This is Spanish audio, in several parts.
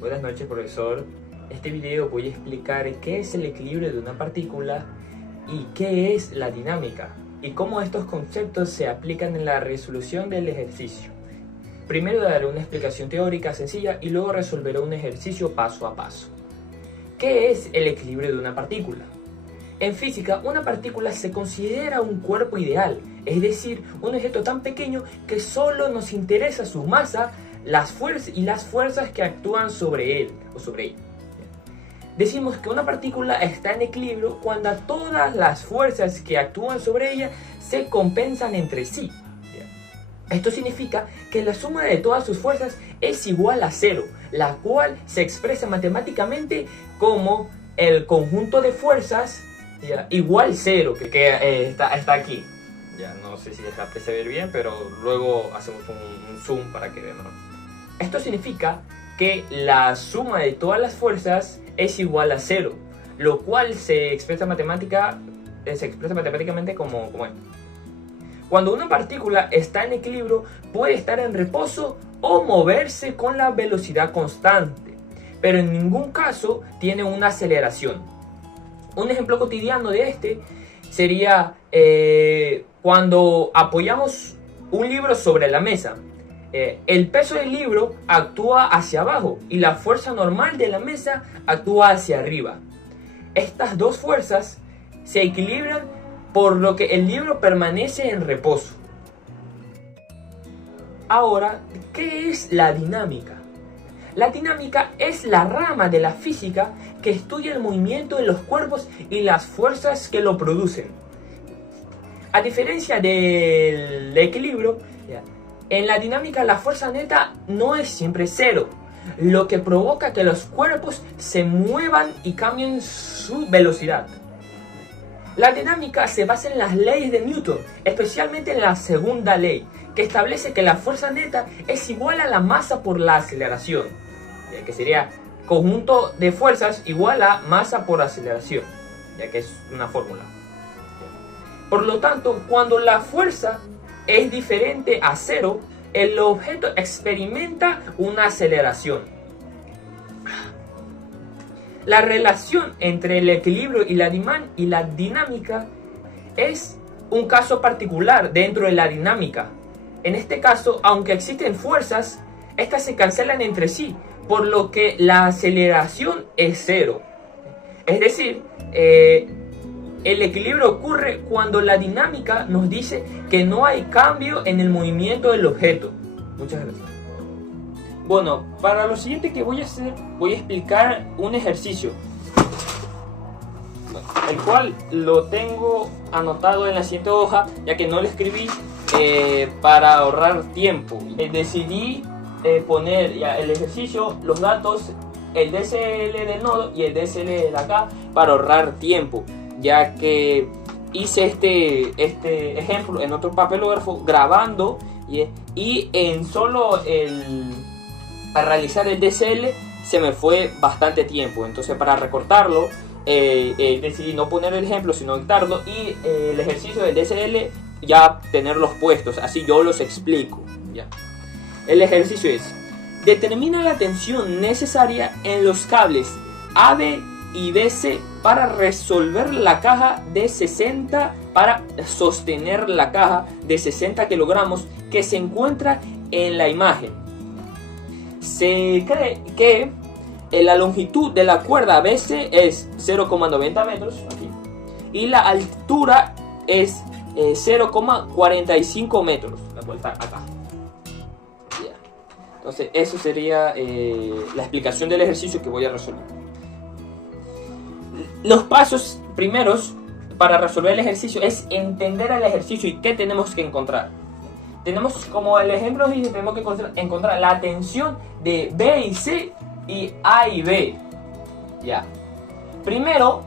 Buenas noches, profesor. En este video voy a explicar qué es el equilibrio de una partícula y qué es la dinámica y cómo estos conceptos se aplican en la resolución del ejercicio. Primero daré una explicación teórica sencilla y luego resolveré un ejercicio paso a paso. ¿Qué es el equilibrio de una partícula? En física, una partícula se considera un cuerpo ideal, es decir, un objeto tan pequeño que solo nos interesa su masa, las fuerzas que actúan sobre él o sobre ella. Decimos que una partícula está en equilibrio cuando todas las fuerzas que actúan sobre ella se compensan entre sí. Esto significa que la suma de todas sus fuerzas es igual a cero, la cual se expresa matemáticamente como el conjunto de fuerzas igual cero, que está aquí. Ya no sé si se aprecia ver bien, pero luego hacemos un zoom para que vean. Esto significa que la suma de todas las fuerzas es igual a cero, lo cual se expresa matemáticamente como esto. Cuando una partícula está en equilibrio, puede estar en reposo o moverse con la velocidad constante, pero en ningún caso tiene una aceleración. Un ejemplo cotidiano de este sería cuando apoyamos un libro sobre la mesa. El peso del libro actúa hacia abajo y la fuerza normal de la mesa actúa hacia arriba. Estas dos fuerzas se equilibran, por lo que el libro permanece en reposo. Ahora, ¿qué es la dinámica? La dinámica es la rama de la física que estudia el movimiento de los cuerpos y las fuerzas que lo producen. A diferencia del equilibrio, en la dinámica la fuerza neta no es siempre cero, lo que provoca que los cuerpos se muevan y cambien su velocidad. La dinámica se basa en las leyes de Newton, especialmente en la segunda ley, que establece que la fuerza neta es igual a la masa por la aceleración, que sería conjunto de fuerzas igual a masa por aceleración, ya que es una fórmula. Por lo tanto, cuando la fuerza es diferente a cero, el objeto experimenta una aceleración. La relación entre el equilibrio y la dinámica es un caso particular dentro de la dinámica. En este caso, aunque existen fuerzas, estas se cancelan entre sí, por lo que la aceleración es cero. Es decir, el equilibrio ocurre cuando la dinámica nos dice que no hay cambio en el movimiento del objeto. Muchas gracias. Bueno, para lo siguiente que voy a hacer, voy a explicar un ejercicio, el cual lo tengo anotado en la siguiente hoja, ya que no lo escribí para ahorrar tiempo. Decidí poner el ejercicio, los datos, el DSL del nodo y el DSL de acá para ahorrar tiempo, ya que hice este ejemplo en otro papelógrafo grabando y en solo a realizar el DSL se me fue bastante tiempo. Entonces, para recortarlo, decidí no poner el ejemplo sino quitarlo y el ejercicio del DSL ya tenerlos puestos, así yo los explico. Ya. El ejercicio es: determina la tensión necesaria en los cables AB y BC para resolver la caja de 60 para sostener la caja de 60 kilogramos que se encuentra en la imagen. Se cree que la longitud de la cuerda BC es 0,90 metros aquí, y la altura es 0,45 metros, la cual está acá. Entonces, eso sería la explicación del ejercicio que voy a resolver. Los pasos primeros para resolver el ejercicio es entender el ejercicio y qué tenemos que encontrar. Tenemos, como el ejemplo dice, tenemos que encontrar la tensión de B y C y A y B. Ya. Primero,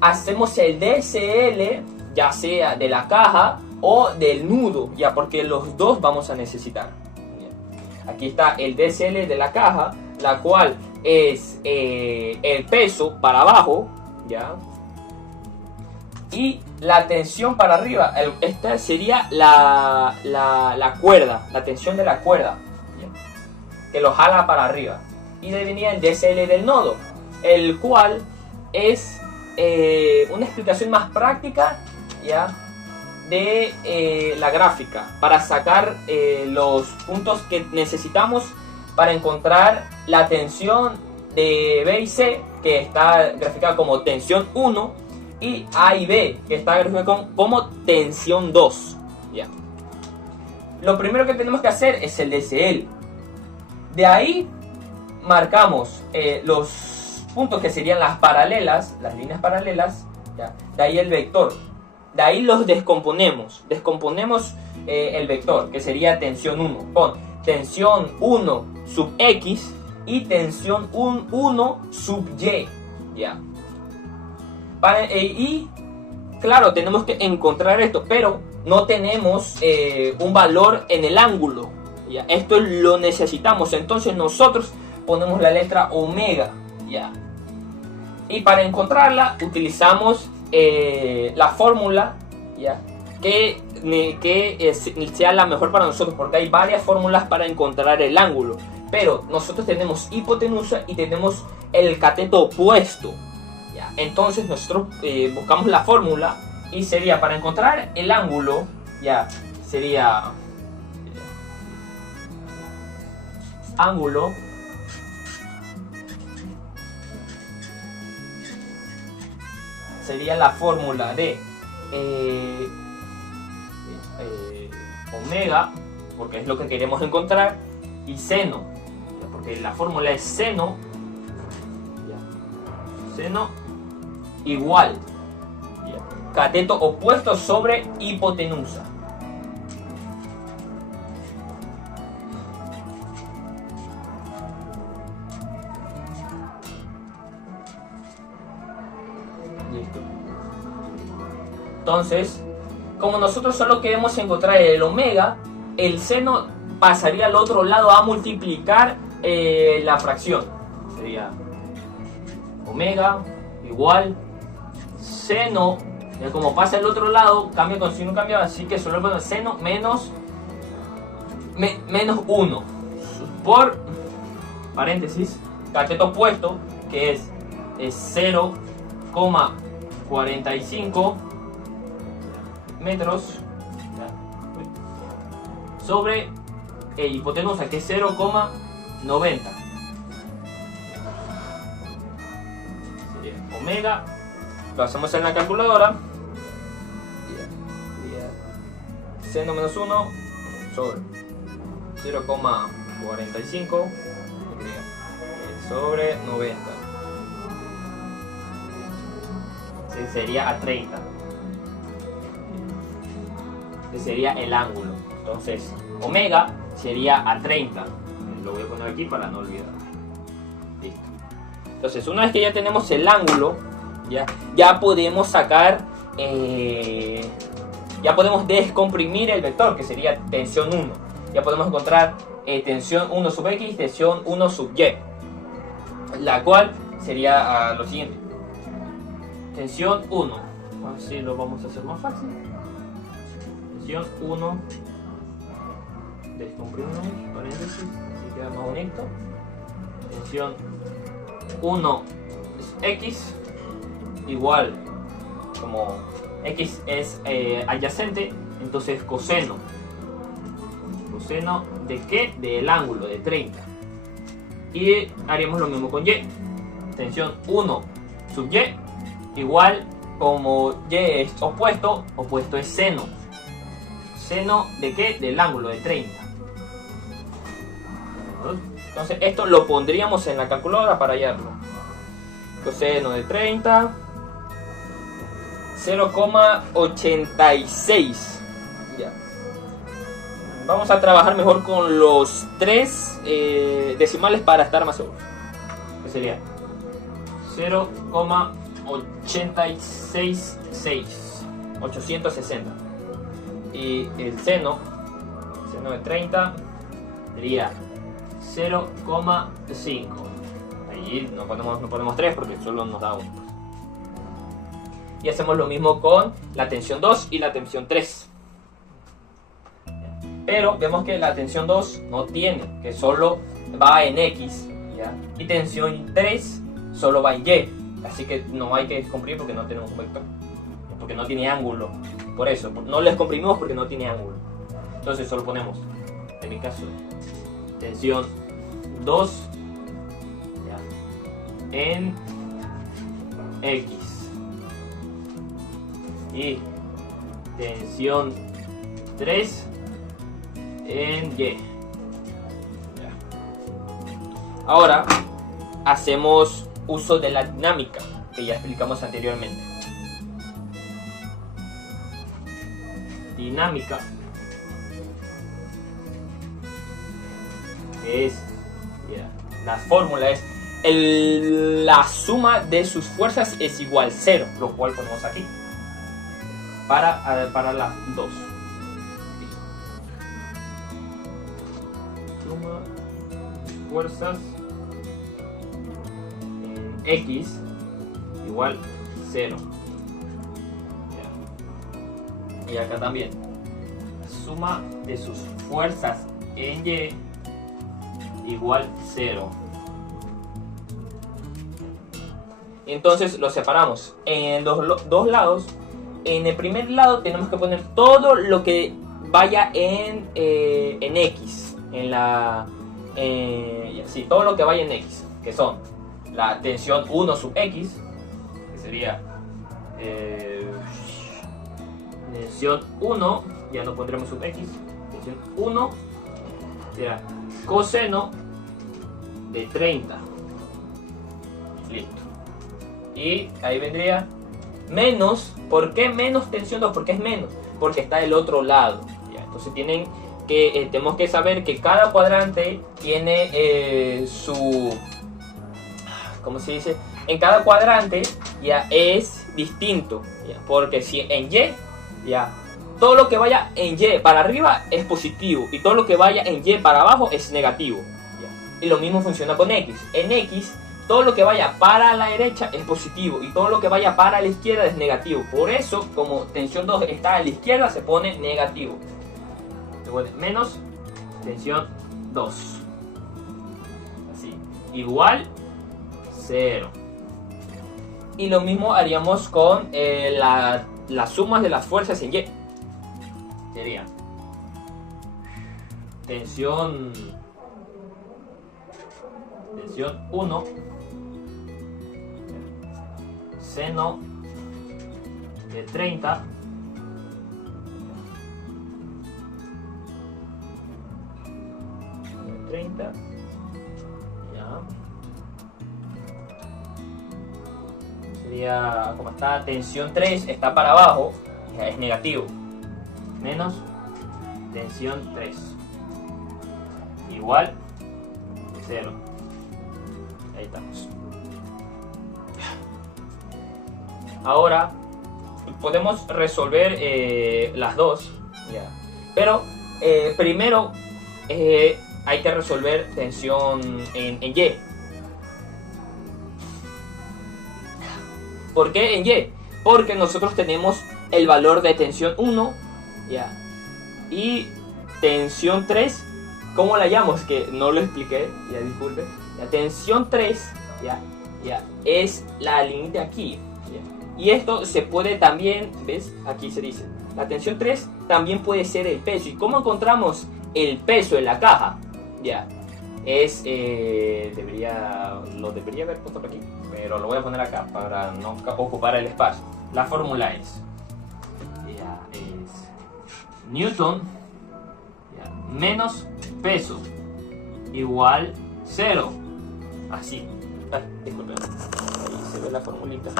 hacemos el DSL, ya sea de la caja o del nudo, porque los dos vamos a necesitar. Aquí está el DSL de la caja, la cual es el peso para abajo, y la tensión para arriba. Esta sería la cuerda, la tensión de la cuerda. que lo jala para arriba. Y definía el DSL del nodo, el cual es una explicación más práctica, ¿ya?, de la gráfica para sacar los puntos que necesitamos para encontrar la tensión de B y C, que está graficada como tensión 1, y A y B, que está graficada como tensión 2. ¿Ya? Lo primero que tenemos que hacer es el DSL. De ahí marcamos los puntos que serían las paralelas, las líneas paralelas, ¿ya? De ahí el vector. De ahí los descomponemos. Descomponemos el vector, que sería tensión 1, con tensión 1 sub X y tensión 1 sub Y. ¿Ya? Y claro, tenemos que encontrar esto, pero no tenemos un valor en el ángulo. ¿Ya? Esto lo necesitamos, entonces nosotros ponemos la letra omega. ¿Ya? Y para encontrarla utilizamos la fórmula, ¿ya?, que sea la mejor para nosotros, porque hay varias fórmulas para encontrar el ángulo, pero nosotros tenemos hipotenusa y tenemos el cateto opuesto, ¿ya? Entonces nosotros buscamos la fórmula y sería, para encontrar el ángulo, ya, sería ángulo sería la fórmula de omega, porque es lo que queremos encontrar, y seno, porque la fórmula es seno, seno igual cateto opuesto sobre hipotenusa. Listo. Entonces, como nosotros solo queremos encontrar el omega, el seno pasaría al otro lado a multiplicar la fracción. Sería omega igual seno, como pasa al otro lado, cambia con signo cambiado, así que solo ponemos seno menos 1 por paréntesis cateto opuesto, que es 0,45 metros sobre hipotenusa, que es 0,90. Sería omega, lo hacemos en la calculadora, seno menos 1 sobre 0,45 sobre 90. Sería a 30. Ese sería el ángulo. Entonces, omega sería a 30. Lo voy a poner aquí para no olvidar. Listo. Entonces, una vez que ya tenemos el ángulo, ya podemos sacar, ya podemos descomprimir el vector, que sería tensión 1. Ya podemos encontrar tensión 1 sub X, tensión 1 sub Y, la cual sería lo siguiente. Tensión 1, así lo vamos a hacer más fácil. Tensión 1, descomprimimos, paréntesis, así queda más bonito. Tensión 1 es X, igual, como X es adyacente, entonces coseno. ¿Coseno de qué? Del ángulo, de 30. Y haríamos lo mismo con Y. Tensión 1 sub Y, igual, como Y es opuesto, opuesto es seno. ¿Seno de qué? Del ángulo, de 30. Entonces esto lo pondríamos en la calculadora para hallarlo. Coseno de 30, 0,86. Ya. Vamos a trabajar mejor con los 3 decimales para estar más seguros. Que sería 0,866, 860. Y el seno de 30 sería 0,5. Allí no ponemos 3 porque solo nos da 1. Y hacemos lo mismo con la tensión 2 y la tensión 3. Pero vemos que la tensión 2 no tiene, que solo va en X, ¿ya? Y tensión 3 solo va en Y. Así que no hay que descomprimir porque no tenemos un vector. Porque no tiene ángulo. Por eso, no les comprimimos porque no tiene ángulo. Entonces solo ponemos, en mi caso, tensión 2, ¿ya?, en X. Y tensión 3 en Y. Ya. Ahora hacemos uso de la dinámica que ya explicamos anteriormente. Dinámica es, mira, la fórmula es la suma de sus fuerzas es igual a 0, lo cual ponemos aquí para las dos. Suma fuerzas en X igual 0. Y acá también, la suma de sus fuerzas en Y igual 0. Entonces lo separamos en los dos lados. En el primer lado tenemos que poner todo lo que vaya en X, sí, todo lo que vaya en X, que son la tensión 1 sub X, que sería tensión 1, ya no pondremos sub X, tensión 1 será coseno de 30. Listo. Y ahí vendría menos. ¿Por qué menos tensión 2? Porque es menos, porque está del otro lado, ¿ya? Entonces tenemos que saber que cada cuadrante tiene su, ¿cómo se dice? En cada cuadrante ya es distinto, ¿ya? Porque si en Y, ya, todo lo que vaya en Y para arriba es positivo y todo lo que vaya en Y para abajo es negativo, ¿ya? Y lo mismo funciona con X. En X, todo lo que vaya para la derecha es positivo y todo lo que vaya para la izquierda es negativo. Por eso, como tensión 2 está a la izquierda, se pone negativo. Se pone menos tensión 2. Así. Igual 0. Y lo mismo haríamos con las sumas de las fuerzas en Y. Sería tensión 1 seno de 30 ya. Sería, como está, tensión 3 está para abajo, ya es negativo, menos tensión 3 igual 0. Ahí estamos. Ahora podemos resolver las dos, ¿ya? Pero primero hay que resolver tensión en Y. ¿Por qué en Y? Porque nosotros tenemos el valor de tensión 1, ¿ya? Y tensión 3, ¿cómo la llamamos? Que no lo expliqué, ya disculpe. La tensión 3, ¿ya? Es la línea de aquí, ¿ya? Y esto se puede también, ¿ves? Aquí se dice, la tensión 3 también puede ser el peso. ¿Y cómo encontramos el peso en la caja? Ya, es, lo debería haber puesto por aquí, pero lo voy a poner acá para no ocupar el espacio. La fórmula es Newton, menos peso igual 0. Así. Ay, disculpen, ahí se ve la formulita.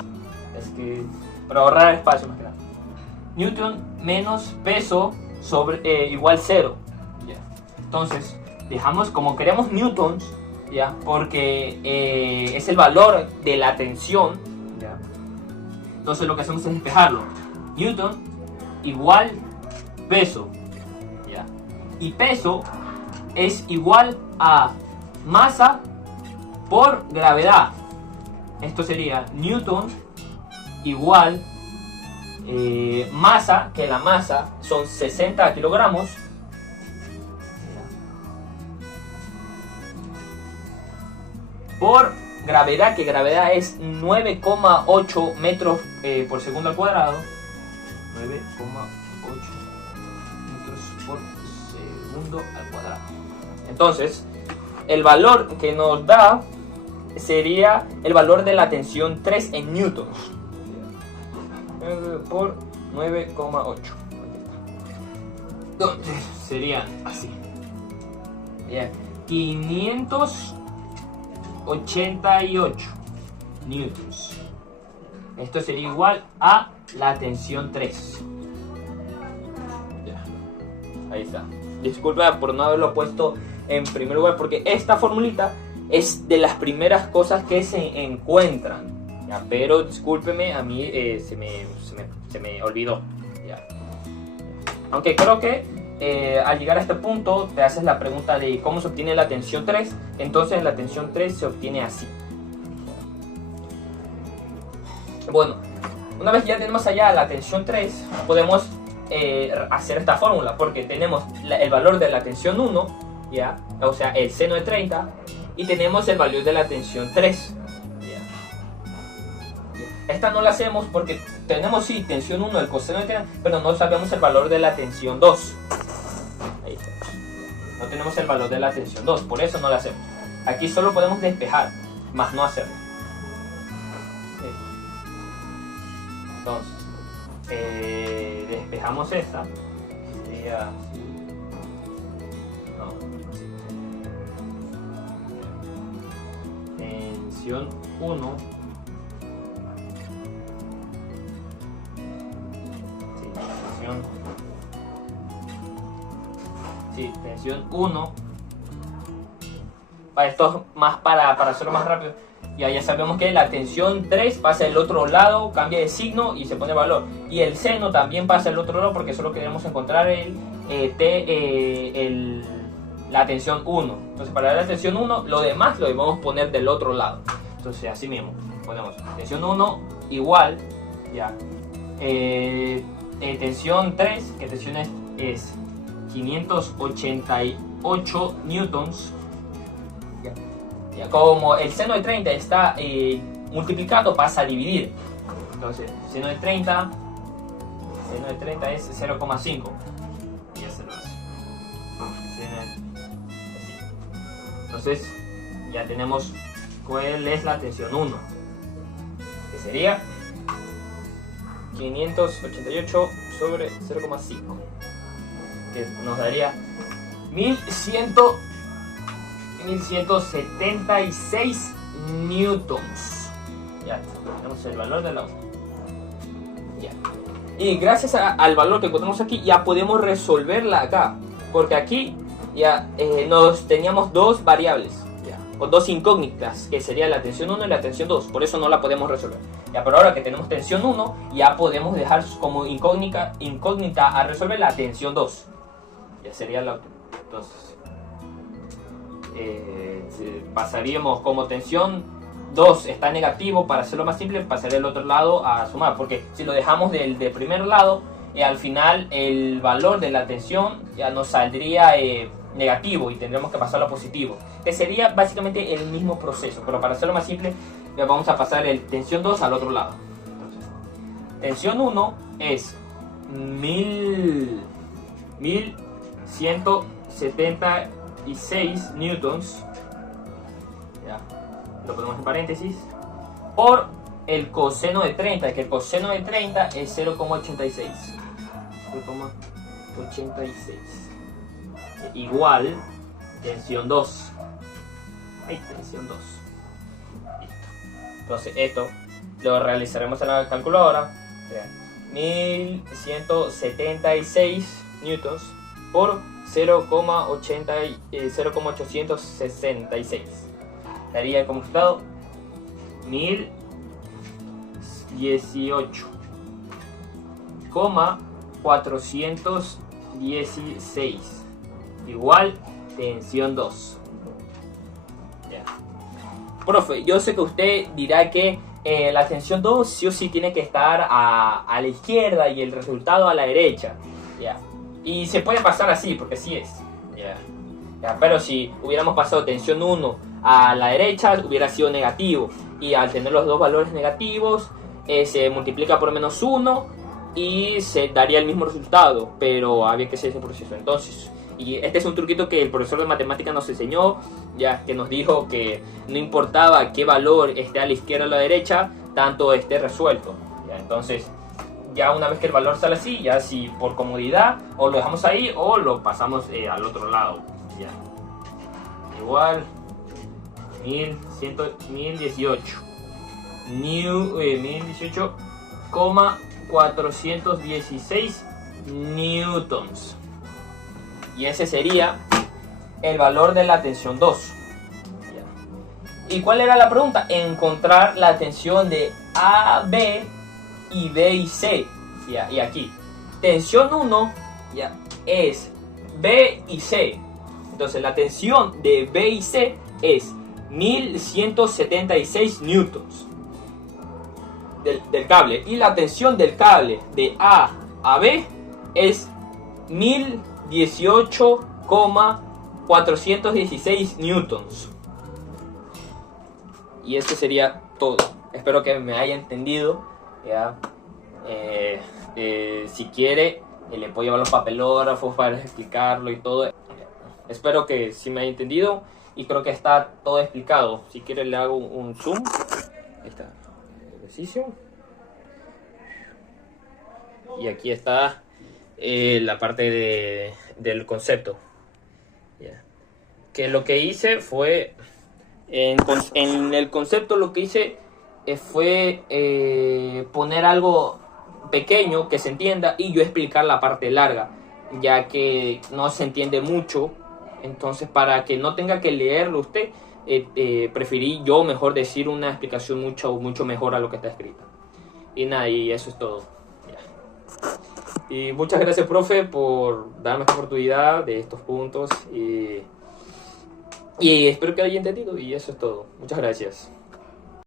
Es que para ahorrar espacio más que nada. Newton menos peso sobre igual 0. ¿Ya? Entonces dejamos, como queremos newtons, ¿ya? Porque es el valor de la tensión, ¿ya? Entonces lo que hacemos es despejarlo. Newton igual peso, ¿ya? Y peso es igual a masa por gravedad. Esto sería Newton igual masa, que la masa son 60 kilogramos, por gravedad, que gravedad es 9,8 metros por segundo al cuadrado. 9,8 metros por segundo al cuadrado. Entonces, el valor que nos da sería el valor de la tensión 3 en newtons por 9,8. Entonces, serían así. Bien. 588 newtons. Esto sería igual a la tensión 3. Ya. Ahí está. Disculpa por no haberlo puesto en primer lugar, porque esta formulita es de las primeras cosas que se encuentran. ¿Ya? Pero discúlpeme, a mí se me olvidó. ¿Ya? Aunque creo que al llegar a este punto te haces la pregunta de cómo se obtiene la tensión 3. Entonces la tensión 3 se obtiene así. Bueno, una vez ya tenemos allá la tensión 3, podemos hacer esta fórmula, porque tenemos el valor de la tensión 1, ¿ya? O sea, el seno de 30, y tenemos el valor de la tensión 3. ¿Ya? Esta no la hacemos porque tenemos sí tensión 1, el coseno de 30, pero no sabemos el valor de la tensión 2. Ahí está. No tenemos el valor de la tensión 2, por eso no la hacemos. Aquí solo podemos despejar, más no hacerlo. Entonces, despejamos esta. Sería así. No, así. Tensión 1. Sí, tensión 1. Para esto más para hacerlo más rápido. Ya sabemos que la tensión 3 pasa al otro lado, cambia de signo y se pone valor. Y el seno también pasa al otro lado porque solo queremos encontrar la tensión 1. Entonces para la tensión 1, lo demás lo debemos poner del otro lado. Entonces así mismo, ponemos tensión 1 igual, ya. Tensión 3, que tensión es 588 newtons. Ya, como el seno de 30 está multiplicado, pasa a dividir. Entonces, seno de 30 es 0,5. Ya se lo hace. Entonces, ya tenemos cuál es la tensión 1. Que sería 588 sobre 0,5. Que nos daría 1176 newtons. Ya tenemos el valor de la 1. Ya. Y gracias al valor que encontramos aquí, ya podemos resolverla acá. Porque aquí ya teníamos dos variables, ya, o dos incógnitas, que sería la tensión 1 y la tensión 2. Por eso no la podemos resolver. Ya, pero ahora que tenemos tensión 1, ya podemos dejar como incógnita a resolver la tensión 2. Ya sería la. Entonces pasaríamos como tensión 2 está negativo, para hacerlo más simple pasaría al otro lado a sumar, porque si lo dejamos del primer lado, al final el valor de la tensión ya nos saldría negativo y tendremos que pasarlo a positivo, que sería básicamente el mismo proceso, pero para hacerlo más simple ya vamos a pasar el tensión 2 al otro lado. Entonces, tensión 1 es 1176 newtons, ya, lo ponemos en paréntesis, por el coseno de 30, que el coseno de 30 es 0,86. 0,86 igual tensión 2. Ahí, tensión 2. Listo. Entonces esto lo realizaremos en la calculadora. 1176 newtons por 0,866. Daría como resultado 1018,416 igual tensión 2. Ya. Profe, yo sé que usted dirá que la tensión 2 sí o sí tiene que estar a la izquierda y el resultado a la derecha. Ya. Y se puede pasar así, porque así es. Ya. Ya, pero si hubiéramos pasado tensión 1 a la derecha hubiera sido negativo, y al tener los dos valores negativos se multiplica por -1 y se daría el mismo resultado, pero había que hacer ese proceso. Entonces, y este es un truquito que el profesor de matemáticas nos enseñó, ya que nos dijo que no importaba qué valor esté a la izquierda o a la derecha, tanto esté resuelto. ¿Ya? Entonces, ya una vez que el valor sale así, ya si por comodidad o lo dejamos ahí o lo pasamos al otro lado. ¿Ya? Igual 1018 1018,416 newtons, y ese sería el valor de la tensión 2. ¿Y cuál era la pregunta? Encontrar la tensión de A, B y B y C. ¿Ya? Y aquí, tensión 1 ¿ya? es B y C. Entonces la tensión de B y C es 1176 newtons del cable. Y la tensión del cable de A a B es 1018,416 newtons. Y eso sería todo. Espero que me haya entendido. ¿Ya? Si quiere, le puedo llevar los papelógrafos para explicarlo y todo. Espero que sí me haya entendido. Y creo que está todo explicado. Si quiere, le hago un zoom. Ahí está el ejercicio. Y aquí está la parte del concepto. Yeah. Que lo que hice fue... En el concepto lo que hice fue poner algo pequeño que se entienda y yo explicar la parte larga, ya que no se entiende mucho. Entonces, para que no tenga que leerlo usted, preferí yo mejor decir una explicación mucho mejor a lo que está escrito. Y nada, y eso es todo. Ya. Y muchas gracias, profe, por darme esta oportunidad de estos puntos. Y espero que haya entendido. Y eso es todo. Muchas gracias.